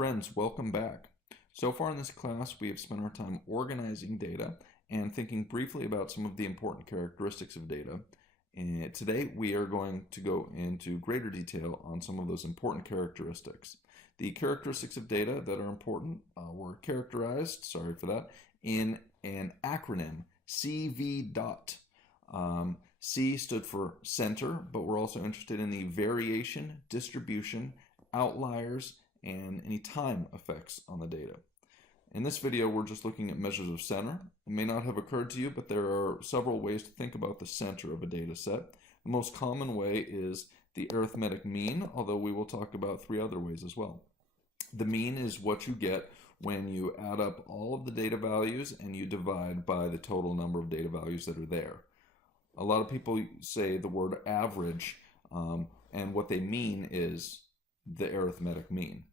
Friends, welcome back. So far in this class, we have spent our time organizing data and thinking briefly about some of the important characteristics of data. And today, we are going to go into greater detail on some of those important characteristics. The characteristics of data that are important were characterized, sorry for that, in an acronym, CV DOT. C stood for center, but we're also interested in the variation, distribution, outliers, and any time effects on the data. In this video, we're just looking at measures of center. It may not have occurred to you, but there are several ways to think about the center of a data set. The most common way is the arithmetic mean, although we will talk about three other ways as well. The mean is what you get when you add up all of the data values and you divide by the total number of data values that are there. A lot of people say the word average, and what they mean is the arithmetic mean.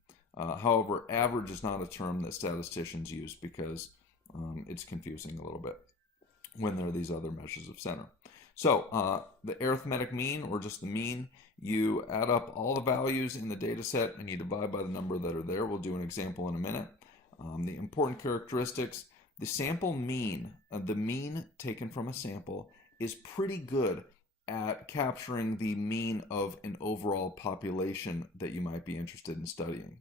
However, average is not a term that statisticians use because it's confusing a little bit when there are these other measures of center. So the arithmetic mean, or just the mean, you add up all the values in the data set and you divide by the number that are there. We'll do an example in a minute. The important characteristics, the sample mean, the mean taken from a sample, is pretty good at capturing the mean of an overall population that you might be interested in studying.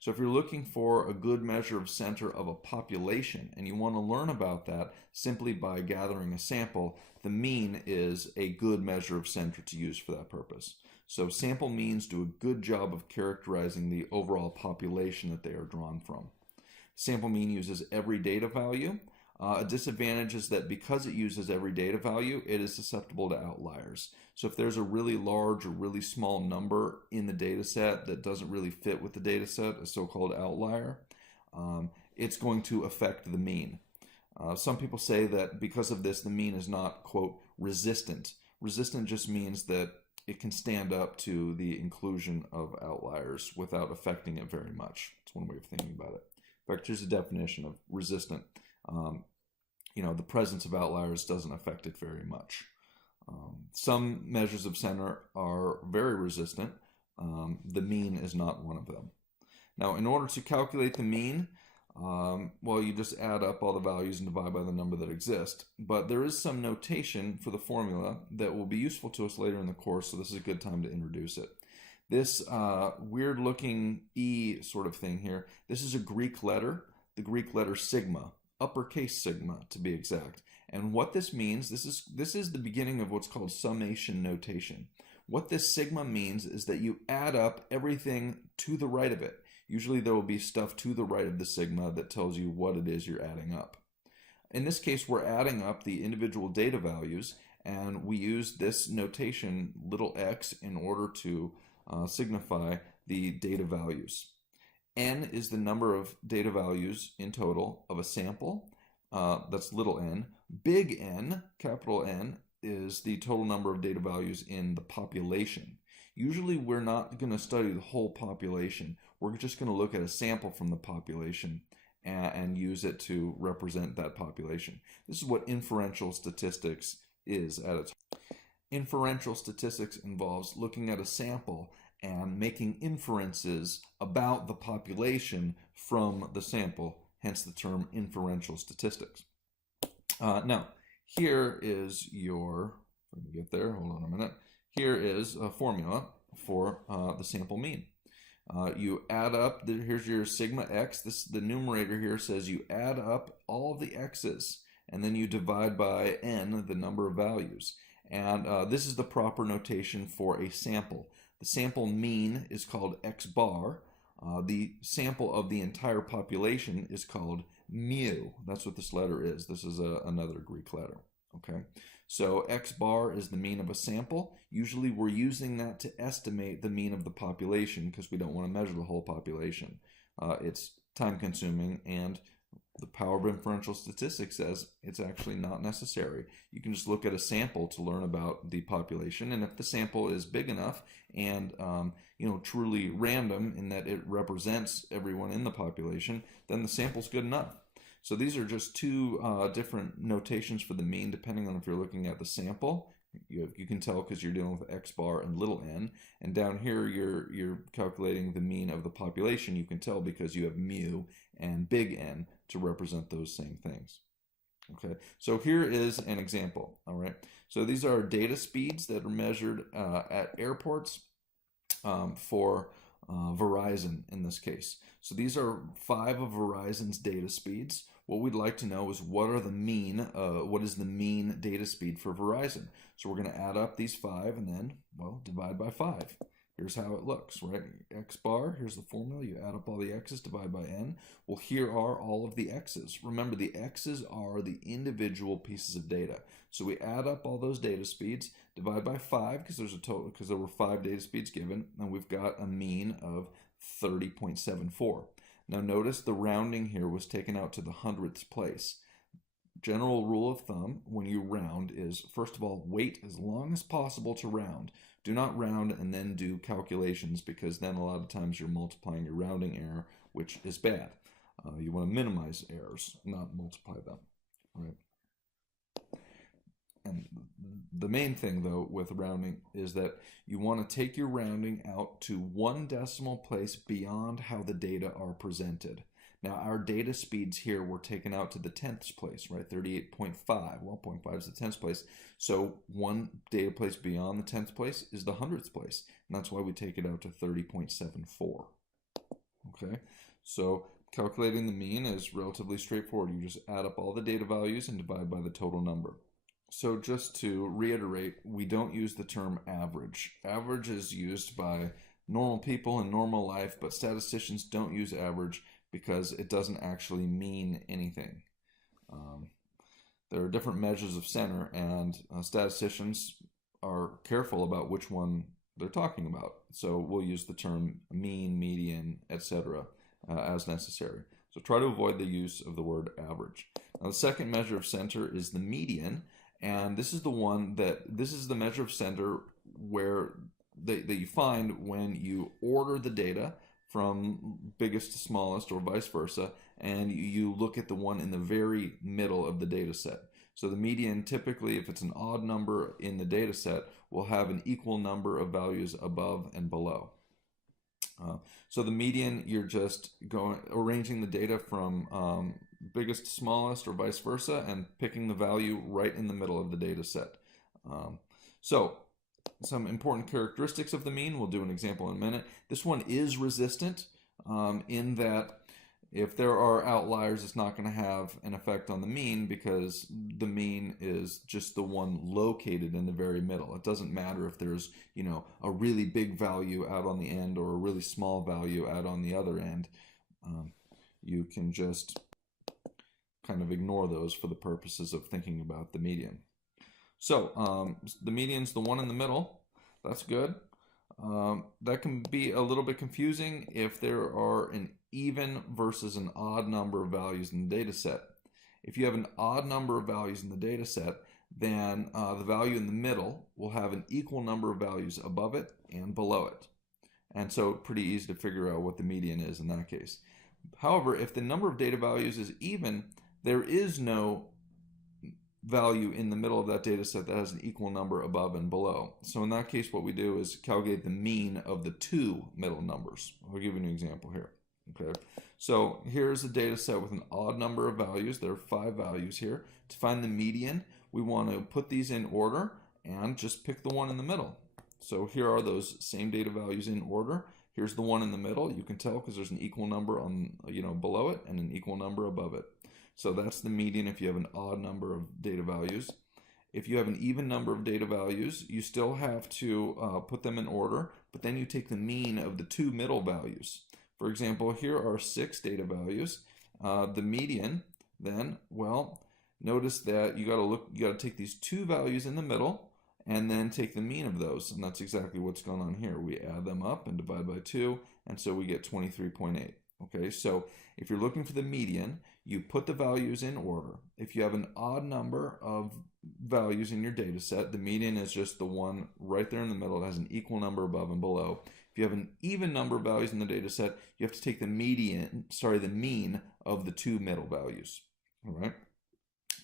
So if you're looking for a good measure of center of a population and you want to learn about that simply by gathering a sample, the mean is a good measure of center to use for that purpose. So sample means do a good job of characterizing the overall population that they are drawn from. Sample mean uses every data value. A disadvantage is that because it uses every data value, it is susceptible to outliers. So if there's a really large or really small number in the data set that doesn't really fit with the data set, a so-called outlier, it's going to affect the mean. Some people say that because of this, the mean is not, quote, resistant. Resistant just means that it can stand up to the inclusion of outliers without affecting it very much. It's one way of thinking about it. In fact, here's a definition of resistant. The presence of outliers doesn't affect it very much. Some measures of center are very resistant. The mean is not one of them. Now, in order to calculate the mean, you just add up all the values and divide by the number that exist. But there is some notation for the formula that will be useful to us later in the course, so this is a good time to introduce it. This weird-looking E sort of thing here, this is a Greek letter, the Greek letter sigma. Uppercase sigma to be exact. And what this means, this is the beginning of what's called summation notation. What this sigma means is that you add up everything to the right of it. Usually there will be stuff to the right of the sigma that tells you what it is you're adding up. In this case, we're adding up the individual data values, and we use this notation, little x, in order to signify the data values. N is the number of data values in total of a sample. That's little n. Big N, capital N, is the total number of data values in the population. Usually we're not going to study the whole population. We're just going to look at a sample from the population and use it to represent that population. This is what inferential statistics is at its heart. Inferential statistics involves looking at a sample and making inferences about the population from the sample, hence the term inferential statistics. Now, here is your, let me get there, hold on a minute. Here is a formula for the sample mean. You add up, here's your sigma x, the numerator here says you add up all of the x's, and then you divide by n, the number of values. And this is the proper notation for a sample. The sample mean is called x bar. The sample of the entire population is called mu. That's what this letter is. This is another Greek letter. Okay, so x bar is the mean of a sample. Usually we're using that to estimate the mean of the population because we don't want to measure the whole population. It's time consuming, and the power of inferential statistics says it's actually not necessary. You can just look at a sample to learn about the population, and if the sample is big enough and truly random in that it represents everyone in the population, then the sample's good enough. So these are just two different notations for the mean depending on if you're looking at the sample You can tell because you're dealing with x bar and little n, and down here you're calculating the mean of the population. You can tell because you have mu and big N to represent those same things. Okay, so here is an example. All right, so these are data speeds that are measured at airports for Verizon in this case. So these are 5 of Verizon's data speeds. What we'd like to know is what is the mean data speed for Verizon. So we're going to add up these 5 and then, well, divide by 5. Here's how it looks, right? X bar, here's the formula. You add up all the x's, divide by n. Well, here are all of the x's. Remember, the x's are the individual pieces of data. So we add up all those data speeds, divide by 5 because there were 5 data speeds given, and we've got a mean of 30.74. Now notice the rounding here was taken out to the hundredths place. General rule of thumb when you round is, first of all, wait as long as possible to round. Do not round and then do calculations, because then a lot of times you're multiplying your rounding error, which is bad. You want to minimize errors, not multiply them, right? And the main thing, though, with rounding is that you want to take your rounding out to 1 decimal place beyond how the data are presented. Now, our data speeds here were taken out to the 10th place, right? 38.5. Well, 0.5 is the 10th place. So 1 data place beyond the 10th place is the 100th place. And that's why we take it out to 30.74. Okay, so calculating the mean is relatively straightforward. You just add up all the data values and divide by the total number. So just to reiterate, we don't use the term average. Average is used by normal people in normal life, but statisticians don't use average because it doesn't actually mean anything. There are different measures of center, and statisticians are careful about which one they're talking about. So we'll use the term mean, median, etc. As necessary. So try to avoid the use of the word average. Now the second measure of center is the median, and this is the measure of center where that you find when you order the data from biggest to smallest or vice versa, and you look at the one in the very middle of the data set. So the median, typically, if it's an odd number in the data set, will have an equal number of values above and below. So the median, you're just arranging the data from biggest to smallest or vice versa and picking the value right in the middle of the data set. So some important characteristics of the mean. We'll do an example in a minute. This one is resistant in that if there are outliers, it's not going to have an effect on the mean because the mean is just the one located in the very middle. It doesn't matter if there's, a really big value out on the end or a really small value out on the other end. You can just kind of ignore those for the purposes of thinking about the median. So the median's the one in the middle. That's good. That can be a little bit confusing if there are an even versus an odd number of values in the data set. If you have an odd number of values in the data set, then the value in the middle will have an equal number of values above it and below it. And so pretty easy to figure out what the median is in that case. However, if the number of data values is even, there is no value in the middle of that data set that has an equal number above and below. So in that case, what we do is calculate the mean of the 2 middle numbers. I'll give you an example here. Okay, so here's a data set with an odd number of values. There are 5 values here. To find the median, we want to put these in order and just pick the one in the middle. So here are those same data values in order. Here's the one in the middle. You can tell because there's an equal number on below it and an equal number above it. So that's the median if you have an odd number of data values. If you have an even number of data values, you still have to put them in order, but then you take the mean of the 2 middle values. For example, here are 6 data values. The median, then, well, notice that you got to take these 2 values in the middle and then take the mean of those, and that's exactly what's going on here. We add them up and divide by 2, and so we get 23.8. Okay, so if you're looking for the median, you put the values in order. If you have an odd number of values in your data set, the median is just the one right there in the middle. It has an equal number above and below. If you have an even number of values in the data set, you have to take the mean of the 2 middle values. All right.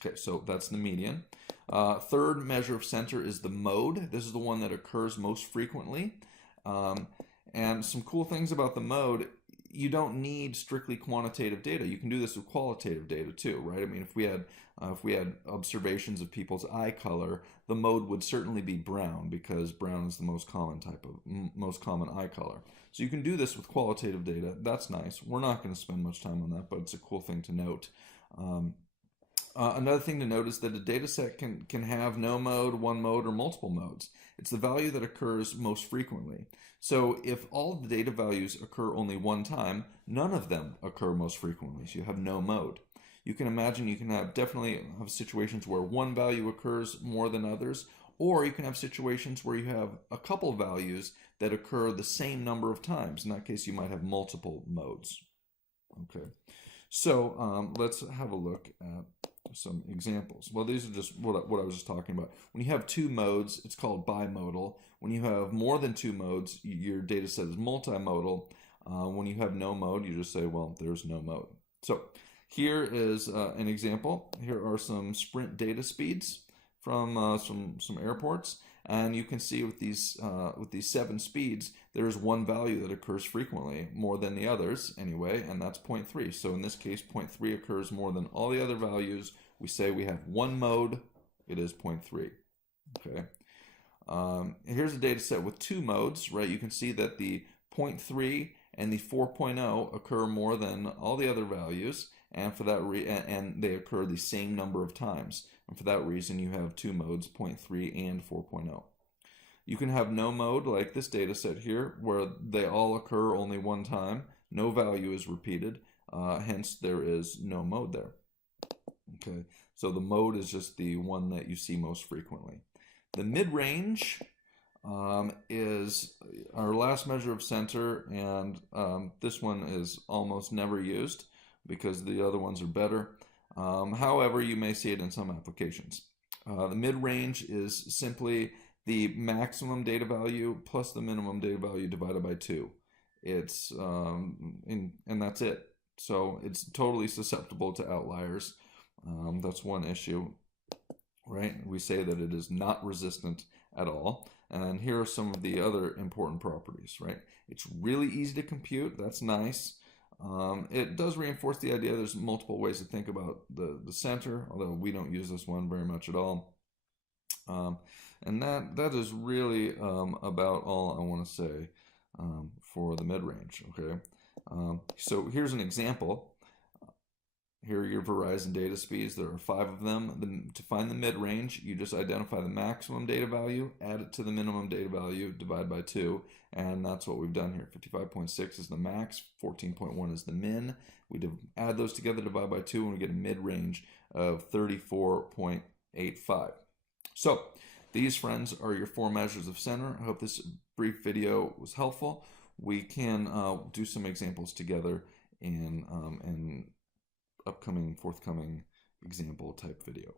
Okay, so that's the median. Third measure of center is the mode. This is the one that occurs most frequently. And some cool things about the mode, you don't need strictly quantitative data. You can do this with qualitative data too, right? I mean, if we had observations of people's eye color, the mode would certainly be brown because brown is the most common eye color. So you can do this with qualitative data. That's nice. We're not going to spend much time on that, but it's a cool thing to note. Another thing to note is that a data set can have no mode, one mode, or multiple modes. It's the value that occurs most frequently. So if all of the data values occur only one time, none of them occur most frequently, so you have no mode. You can imagine you can definitely have situations where one value occurs more than others, or you can have situations where you have a couple values that occur the same number of times. In that case, you might have multiple modes. Okay, so let's have a look at some examples. Well, these are just what I was just talking about. When you have two modes, it's called bimodal. When you have more than two modes, your data set is multimodal. When you have no mode, you just say, well, there's no mode. So here is an example. Here are some sprint data speeds from some airports. And you can see with these 7 speeds, there's one value that occurs frequently, more than the others anyway, and that's 0.3. So in this case, 0.3 occurs more than all the other values. We say we have one mode, it is 0.3. Okay. Here's a data set with 2 modes, right? You can see that the 0.3 and the 4.0 occur more than all the other values, and for that and they occur the same number of times. And for that reason, you have 2 modes, 0.3 and 4.0. You can have no mode, like this data set here, where they all occur only one time. No value is repeated, hence there is no mode there. Okay, so the mode is just the one that you see most frequently. The mid-range is our last measure of center, and this one is almost never used because the other ones are better. However, you may see it in some applications. The mid-range is simply the maximum data value plus the minimum data value divided by 2. It's and that's it. So it's totally susceptible to outliers. That's one issue, right? We say that it is not resistant at all. And here are some of the other important properties, right? It's really easy to compute. That's nice. It does reinforce the idea there's multiple ways to think about the center, although we don't use this one very much at all. And that is really about all I want to say for the mid-range, okay? So here's an example. Here are your Verizon data speeds. There are 5 of them. To find the mid-range, you just identify the maximum data value, add it to the minimum data value, divide by 2, and that's what we've done here. 55.6 is the max, 14.1 is the min. We add those together, divide by 2, and we get a mid-range of 34.85. So these, friends, are your 4 measures of center. I hope this brief video was helpful. We can do some examples together in forthcoming example type video.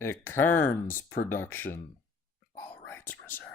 A Kearns production. All rights reserved.